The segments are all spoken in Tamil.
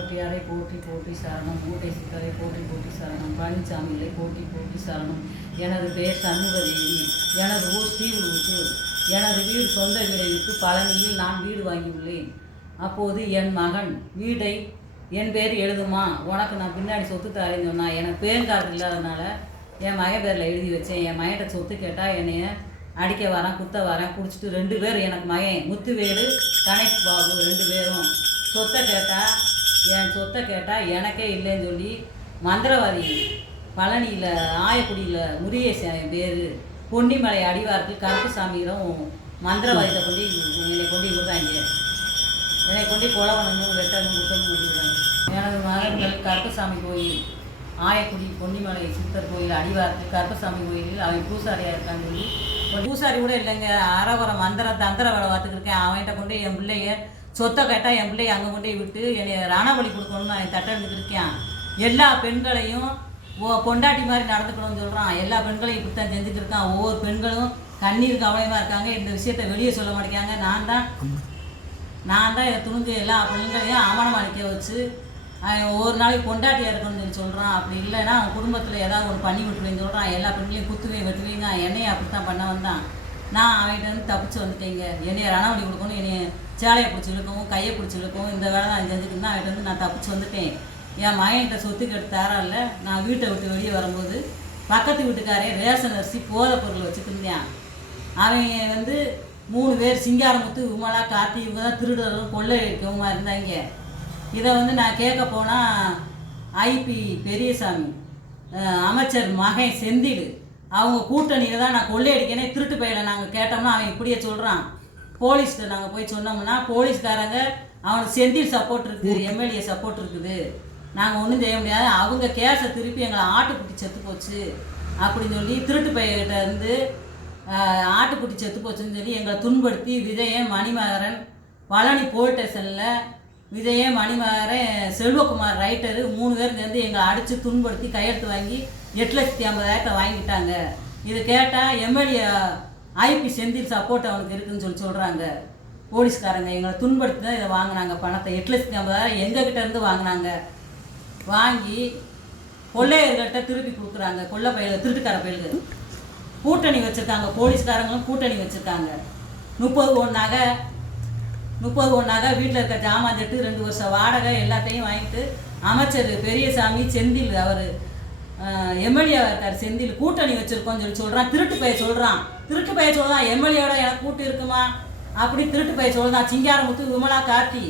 போட்டியாரை போற்றி போற்றி சரணம், மூட்டை சித்தரை போற்றி போற்றி சரணம், பழனிசாமிகளை போற்றி போற்றி சரணம். எனது பெயர் சண்முகதேவி. எனது ஊர் ஸ்ரீவில்லிபுத்தூர். எனது வீடு சொந்த வீடை விட்டு பழனியில் நான் வீடு வாங்கியுள்ளேன். அப்போது என் மகன் வீட்டை என் பேர் எழுதுமா, உனக்கு நான் பின்னாடி சொத்து தரேன்னு சொன்னான். எனக்கு பேன் கார்டு இல்லாதனால என் மகன் பேரில் எழுதி வச்சேன். என் மகன்கிட்ட சொத்து கேட்டால் என்னைய அடிக்க வரேன், குத்த வரேன், குடிச்சிட்டு 2 பேர் எனக்கு மகன் முத்துவேலு கணேஷ் பாபு 2 பேரும் சொத்தை கேட்டால் என் சொத்தை கேட்டால் எனக்கே இல்லைன்னு சொல்லி மந்திரவாதி பழனியில் ஆயக்குடியில் முருகேசன் என் பேர் பொன்னிமலை அடிவாரத்தில் கருப்புசாமியிடம் மந்திரவாதியை என்னை கொண்டு விடுறாங்க. என்னை கொண்டு கொலை பண்ணணும், வெட்டணும், குத்தணும் விடுறாங்க. எனது மகன்கள் கருப்புசாமி கோயில் ஆயக்குடி பொன்னிமலை சித்தர் கோயில் அடிவாரத்தில் கருப்பசாமி கோயிலில் அவன் பூசாரியாக இருக்கான்னு சொல்லி பூசாரி கூட இல்லைங்க, அறவர தந்திர வேலை பார்த்துக்கிருக்கேன். அவன்கிட்ட கொண்டு என் பிள்ளைய சொத்தை கேட்டால் என் பிள்ளைய அங்கே கொண்டு விட்டு என்னை ரணபலி கொடுக்கணும்னு அவன் தட்டெடுத்துருக்கேன். எல்லா பெண்களையும் பொண்டாட்டி மாதிரி நடந்துக்கணும்னு சொல்கிறான். எல்லா பெண்களையும் இப்படி தான் செஞ்சுட்டு இருக்கான். ஒவ்வொரு பெண்களும் கண்ணீர் கவலையமாக இருக்காங்க. இந்த விஷயத்தை வெளியே சொல்ல மாட்டேங்காங்க. நான் தான் இதை துணிஞ்சு எல்லா பெண்களையும் அமனம் அடிக்க வச்சு அவன் ஒரு நாளைக்கு பொண்டாட்டியாக இருக்கணும்னு சொல்லி சொல்கிறான். அப்படி இல்லைன்னா அவன் குடும்பத்தில் ஏதாவது ஒரு பண்ணி விட்டுருவேன்னு சொல்கிறான். எல்லா பெண்களையும் குத்துவேன் வெட்டுவீங்க. என்னையை அப்படி தான் பண்ண வந்தான். நான் அவன்கிட்ட வந்து தப்பிச்சு வந்துட்டேங்க. என்னையை ரணவடி கொடுக்கணும், என்னையை சேலையை பிடிச்சி இழுக்கவும் கையை பிடிச்சி இழுக்கவும் இந்த வேலை நான் செஞ்சுக்கிட்டு தான் அவன்கிட்ட வந்து நான் தப்பிச்சு வந்துட்டேன். என் மகன்கிட்ட சொத்துக்கு எடுத்து தரான்ல. நான் வீட்டை விட்டு வெளியே வரும்போது பக்கத்து வீட்டுக்காரே ரேஷன் அரிசி போதை பொருள் வச்சுக்கிருந்தேன். அவன் வந்து 3 பேர் சிங்காரமுத்து விமலா கார்த்தி இவங்க தான் திருடரும் கொள்ளை இருக்கவுமா இருந்தாங்க. இதை வந்து நான் கேட்க போனால் ஐபி பெரியசாமி அமைச்சர் மகன் செந்தில் அவங்க கூட்டணியில் தான் நான் கொள்ளையடிக்கனே திருட்டு பையில நாங்கள் கேட்டோம்னா அவன் இப்படியே சொல்கிறான். போலீஸ்கிட்ட நாங்கள் போய் சொன்னோம்னா போலீஸ்காரங்க அவனுக்கு செந்தில் சப்போர்ட் இருக்குது, எம்எல்ஏ சப்போர்ட் இருக்குது, நாங்கள் ஒன்றும் செய்ய முடியாது, அவங்க கேஸை திருப்பி எங்களை ஆட்டுக்குட்டி செத்து போச்சு அப்படின்னு சொல்லி திருட்டு பையன்கிட்ட இருந்து ஆட்டுக்குட்டி செத்து போச்சுன்னு சொல்லி எங்களை துன்படுத்தி விஜயன் மணிமகரன் பழனி போலீஸ் ஸ்டேஷனில் விஜயன் மணிமகரன் செல்வகுமார் ரைட்டரு 3 பேர் சேர்ந்து எங்களை அடித்து துன்படுத்தி கையெழுத்து வாங்கி 8,50,000 வாங்கிட்டாங்க. இது கேட்டால் எம்எல்ஏ ஐபி செந்தில் சப்போர்ட் அவனுக்கு இருக்குதுன்னு சொல்லி சொல்கிறாங்க. போலீஸ்காரங்க எங்களை துன்படுத்தி தான் இதை வாங்கினாங்க. பணத்தை 8,50,000 எங்ககிட்ட இருந்து வாங்கினாங்க. வாங்கி கொள்ளையர்கள்ட்ட திருப்பி கொடுக்குறாங்க. கொள்ளை பயில திருட்டுக்கார பயிலுக்கு கூட்டணி வச்சுருக்காங்க. போலீஸ்காரங்களும் கூட்டணி வச்சுருக்காங்க. 30 நகை வீட்டில் இருக்க ஜாமான் செட்டு 2 வருஷம் வாடகை எல்லாத்தையும் வாங்கிட்டு அமைச்சர் பெரியசாமி செந்தில் அவர் எம்எல்ஏவாக இருக்கார். செந்தில் கூட்டணி வச்சுருக்கோன்னு சொல்லி சொல்கிறான். திருட்டு பைய சொல்கிறான். எம்எல்ஏவோட எனக்கு கூட்டு இருக்குமா அப்படி திருட்டு பைய சொல்கிறான். சிங்காரமுத்து விமலா கார்த்தி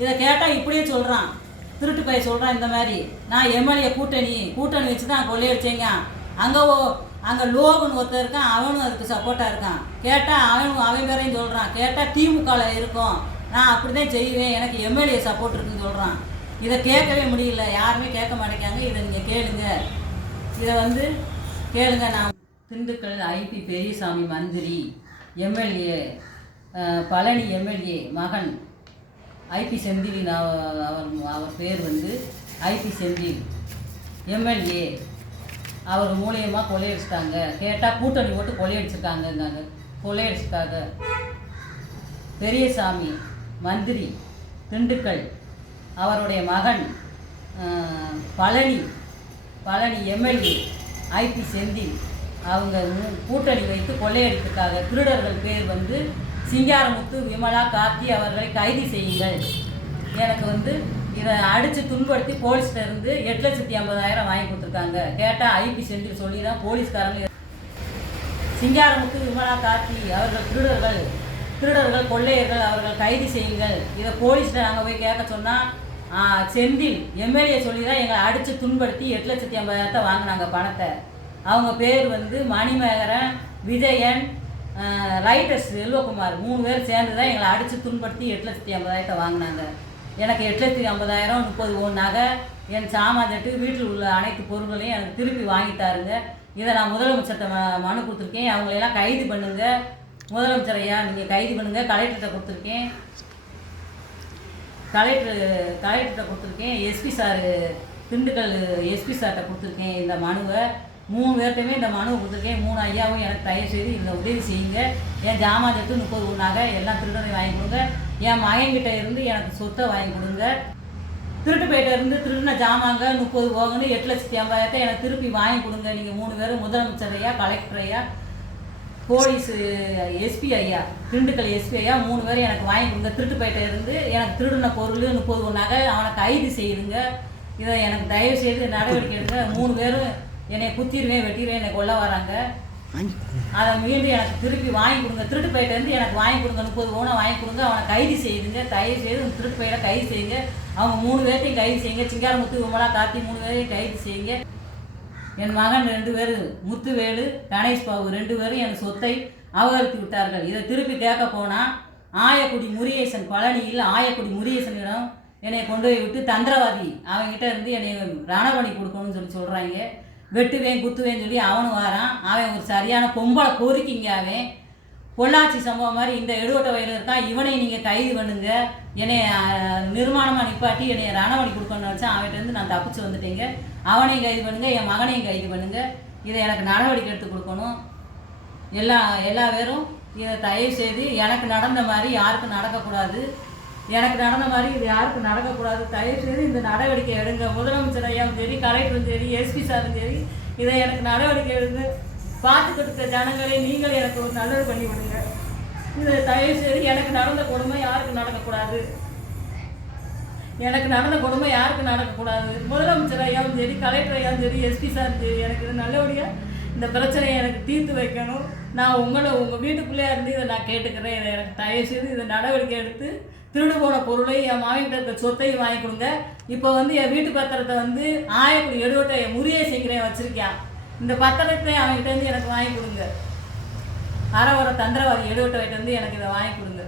இதை கேட்டால் இப்படியே சொல்கிறான். திருட்டு பைய சொல்கிறான். இந்த மாதிரி நான் எம்எல்ஏ கூட்டணி வச்சு தான் கொள்ளையடிச்சேங்க. அங்கே லோகன் ஒருத்தர் இருக்கான், அவனும் அதுக்கு சப்போர்ட்டாக இருக்கான். கேட்டால் அவன் பேரையும் சொல்கிறான். கேட்டால் திமுகவில் இருக்கும், நான் அப்படி தான் செய்வேன், எனக்கு எம்எல்ஏ சப்போர்ட் இருக்குன்னு சொல்கிறான். இதை கேட்கவே முடியல, யாருமே கேட்க மாட்டேங்காங்க. இதை நீங்கள் கேளுங்க, இதை வந்து கேளுங்க. நான் திண்டுக்கல் ஐபி பெரியசாமி மந்திரி எம்எல்ஏ பழனி எம்எல்ஏ மகன் ஐபி செந்தில் அவர் பேர் வந்து ஐபி செந்தில் எம்எல்ஏ. அவர் மூலியமாக கொள்ளையடிச்சிட்டாங்க. கேட்டால் கூட்டணி போட்டு கொள்ளையடிச்சிருக்காங்க. பெரியசாமி மந்திரி திண்டுக்கல் அவருடைய மகன் பழனி எம்எல்ஏ ஐபி செந்தில் அவங்க கூட்டணி வைத்து கொள்ளையடித்திருக்காங்க. திருடர்கள் பேர் வந்து சிங்காரமுத்து விமலா கார்த்தி அவர்களை கைது செய்யுங்கள். எனக்கு வந்து இதை அடித்து துன்படுத்தி போலீஸ்கிட்ட இருந்து 8,50,000 வாங்கி கொடுத்துருக்காங்க. கேட்டால் ஐபி செந்தில் சொல்லி தான் போலீஸ்காரங்க சிங்காரமுத்து விமலா கார்த்தி அவர்கள் திருடர்கள் கொள்ளையர்கள் அவர்கள் கைது செய்யுங்கள். இதை போலீஸ்கிட்ட நாங்கள் போய் கேட்க சொன்னால் செந்தில் எம்எல்ஏ சொல்லி தான் எங்களை அடித்து துன்படுத்தி 8,50,000 வாங்கினாங்க பணத்தை. அவங்க பேர் வந்து மணிமேகரன் விஜயன் ரைட்டர் செல்வகுமார் 3 பேர் சேர்ந்து தான் எங்களை அடித்து துன்படுத்தி 8,50,000 வாங்கினாங்க. எனக்கு 8,50,000 30 நகை என் சாமான் செட்டு வீட்டில் உள்ள அனைத்து பொருட்களையும் எனக்கு திருப்பி வாங்கிட்டாருங்க. இதை நான் முதலமைச்சர்கிட்ட மனு கொடுத்துருக்கேன். அவங்களெல்லாம் கைது பண்ணுங்க. முதலமைச்சர் ஐயா நீங்கள் கைது பண்ணுங்கள். கலெக்டர்கிட்ட கொடுத்துருக்கேன். எஸ்பி சார் திண்டுக்கல் எஸ்பி சார்கிட்ட கொடுத்துருக்கேன். இந்த மனுவை 3 பேர்கிட்டையுமே இந்த மனுவை கொடுத்துருக்கேன். 3 ஐயாவும் எனக்கு தயவு செய்து இந்த உதவி செய்யுங்க. என் ஜாமான் செட்டு 30 நகை எல்லாம் திருடனை வாங்கி கொடுங்க. என் மகன்கிட்ட இருந்து எனக்கு சொத்தை வாங்கி கொடுங்க. திருட்டுப்பேட்டை இருந்து திருடின ஜாமாங்க 30 போகன்னு 8,50,000 எனக்கு திருப்பி வாங்கி கொடுங்க. நீங்கள் 3 பேரும், முதலமைச்சர் ஐயா, கலெக்டர் ஐயா, போலீஸு எஸ்பி ஐயா, திண்டுக்கல் எஸ்பி ஐயா, 3 பேரும் எனக்கு வாங்கி கொடுங்க. திருட்டுப்பேட்டை இருந்து எனக்கு திருடின பொருள் 30 நகை அவனை கைது செய்யுங்க. இதை எனக்கு தயவு செய்து நடவடிக்கை எடுங்க. 3 பேரும் என்னை குத்திடுவேன், வெட்டிடுவேன், என்னை கொல்ல வராங்க. அதை மீண்டும் எனக்கு திருப்பி வாங்கி கொடுங்க. திருட்டுப்பேட்டேருந்து எனக்கு வாங்கி கொடுங்க. 30 பவுனை வாங்கி கொடுங்க. அவனை கைது செய்யுங்க. தயவு செய்து திருட்டுப்பேட்டை கைது செய்யுங்க. அவங்க 3 பேர்த்தையும் கைது செய்யுங்க. சிங்காரமுத்து, விமலா, கார்த்தி 3 பேரையும் கைது செய்யுங்க. என் மகன் 2 பேர், முத்துவேலு, கணேஷ் பாபு 2 பேரும் என் சொத்தை அபகரித்து விட்டார்கள். இதை திருப்பி கேட்க போனால் ஆயக்குடி முருகேசன், பழனியில் ஆயக்குடி முருகேசனிடம் என்னை கொண்டு போய் விட்டு தந்திரவாதி அவங்ககிட்ட இருந்து என்னை ரணபணி கொடுக்கணும்னு சொல்கிறாங்க. வெட்டுவேன், குத்துவேன்னு சொல்லி அவனும் வரான். அவன் ஒரு சரியான பொம்பளை கோரிக்கைங்க. அவன் பொள்ளாச்சி சம்பவம் மாதிரி இந்த எடுவட்ட வயலில் இருக்கான். இவனை நீங்கள் கைது பண்ணுங்க. என்னை நிர்மாணமாக நிப்பாட்டி என்னை ரணவணி கொடுக்கணும்னு நினச்சா அவன்கிட்ட நான் தப்பிச்சு வந்துட்டேங்க. அவனையும் கைது பண்ணுங்கள், என் மகனையும் கைது பண்ணுங்கள். இதை எனக்கு நடவடிக்கை எடுத்து கொடுக்கணும். எல்லா பேரும் இதை தயவு செய்து எனக்கு நடந்த மாதிரி யாருக்கும் நடக்கக்கூடாது. எனக்கு நடந்த மாதிரி இது யாருக்கும் நடக்கக்கூடாது. தயவு செய்து இந்த நடவடிக்கை எடுங்க. முதலமைச்சர் ஐயாவும் சரி, கலெக்டரும் சரி, எஸ்பி சாரும் சரி, இதை எனக்கு நடவடிக்கை எடுங்க. பார்த்துக்கிட்டு இருக்க ஜனங்களே நீங்கள் எனக்கு ஒரு நல்லது பண்ணி விடுங்க. இதை தயவு செய்து எனக்கு நடந்த கொடுமை யாருக்கும் நடக்கக்கூடாது. எனக்கு நடந்த கொடுமை யாருக்கும் நடக்கக்கூடாது. முதலமைச்சர் ஐயாவும் சரி, கலெக்டர் ஐயாவும் சரி, எஸ்பி சாரும் சரி, எனக்கு இது நல்லபடியாக இந்த பிரச்சனையை எனக்கு தீர்த்து வைக்கணும். நான் உங்கள் வீட்டுக்குள்ளேயே இருந்து இதை நான் கேட்டுக்கிறேன். இதை எனக்கு தயவு செய்து இதை நடவடிக்கை எடுத்து திருடு போன பொருளை என் மாவட்ட இருக்க சொத்தையும் வாங்கி கொடுங்க. இப்போ என் வீட்டு பத்திரத்தை ஆயக்குடி எடுவட்டை முருகேசன் வச்சுருக்கேன். இந்த பத்திரத்தை அவங்ககிட்ட எனக்கு வாங்கி கொடுங்க. அரை ஒரு தந்திரவாதி எடுவட்டை எனக்கு இதை வாங்கி கொடுங்க.